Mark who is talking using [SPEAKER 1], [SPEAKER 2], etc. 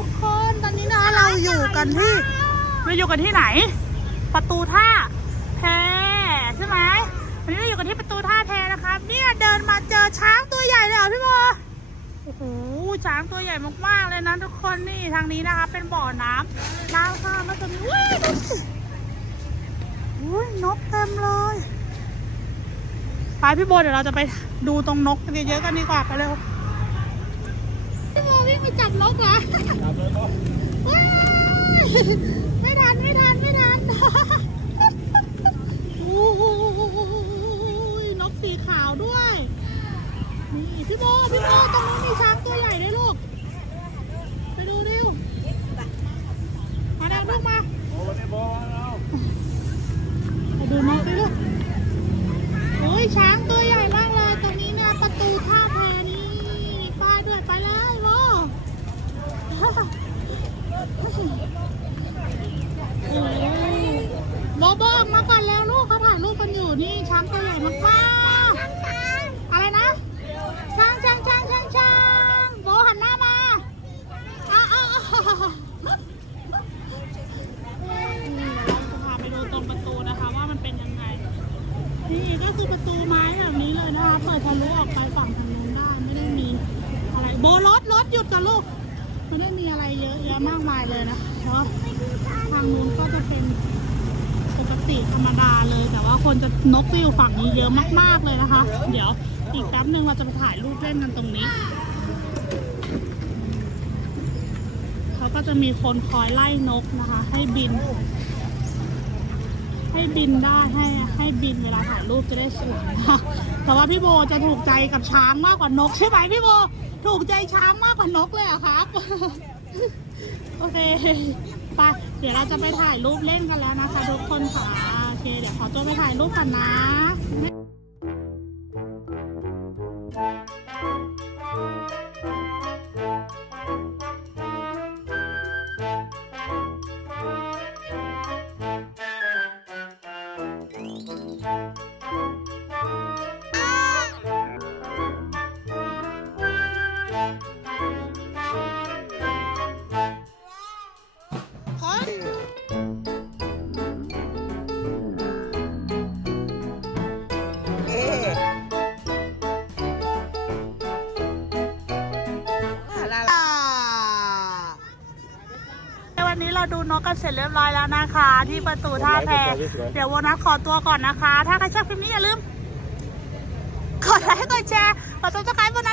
[SPEAKER 1] ทุกคนตอนนี้นะเราอยู่กันที่
[SPEAKER 2] เ
[SPEAKER 1] ราอยู่กันที่ไหน ประตูท่าแพใช่ไหมวันนี้เราอยู่กันที่ประตูท่าแพนะคะเนี่ยเดินมาเจอช้างตัวใหญ่เลยเหรอพี่โมโอ้โหช้างตัวใหญ่มากๆเลยนะทุกคนนี่ทางนี้นะคะเป็นบ่อน้ำน้ำค่ะมันจะมีวุ้ยนกเต็มเลยไปพี่โบเดี๋ยวเราจะไปดูตรงนกเยอะๆกันดีกว่าไปเร็ว ไปจับนกเหรอว้ายไม่ทันไม่ทันไม่ทัน โอ้โหนกสีขาวด้วย นี่พี่โบพี่โบตรงนี้มีช้างตัวใหญ่ด้วยลูก ไปดูดิวมาเร็วลูกมา
[SPEAKER 3] โอ้นี่บอกเรา
[SPEAKER 1] ไปดูนกดิลูกโอ้ยช้างตัวใหญ่มากเลยตรงนี้เนี่ยประตูท่าแพนี่มีป้ายด้วยไปเลยโบ โอ้ยโบโบออกมาก่อนแล้วลูกเขาถ่ายรูปกันอยู่นี่ช้างตัวใหญ่มากๆอะไรนะ ช้างช้างช้างช้างช้างโบหันหน้ามาอ้าวอ้าวอ้าวเราจะพาไปดูตรงประตูนะคะว่ามันเป็นยังไง นี่ก็คือประตูไม้แบบนี้เลยนะคะ เปิดทะลุออกไปฝั่งทางนู้นได้ไม่ได้มีอะไร โบรถรถหยุดกันลูกไม่ได้มีอะไรเยอะแยะมากมายเลยนะเพราะทางนู้น ติธรรมดาเลย แต่ว่าคนจะนกจะอยู่ฝั่งนี้เยอะมากๆเลยนะคะ เดี๋ยวอีกแป๊บหนึ่งเราจะไปถ่ายรูปเล่นกันตรงนี้ เขาก็จะมีคนคอยไล่นกนะคะ ให้บิน ให้บินได้ให้ให้บินเวลาถ่ายรูปจะได้สวยนะคะแต่ว่าพี่โบจะถูกใจกับช้างมากกว่านกใช่ไหมพี่โบ ถูกใจช้างมากกว่านกเลยอะครับ โอเค ไป เดี๋ยวเราจะไปถ่ายรูปเล่นกัน คนค่ะ โอเค เดี๋ยวขอตัวไปถ่ายรูปก่อนนะ เราดูนกกันเสร็จเรียบร้อยแล้วนะคะ ที่ประตูท่าแพเดี๋ยวโวนัสขอตัวก่อนนะคะ ถ้าใครชอบคลิปนี้อย่าลืมกดไลค์กดแชร์กดซับสไครต์บน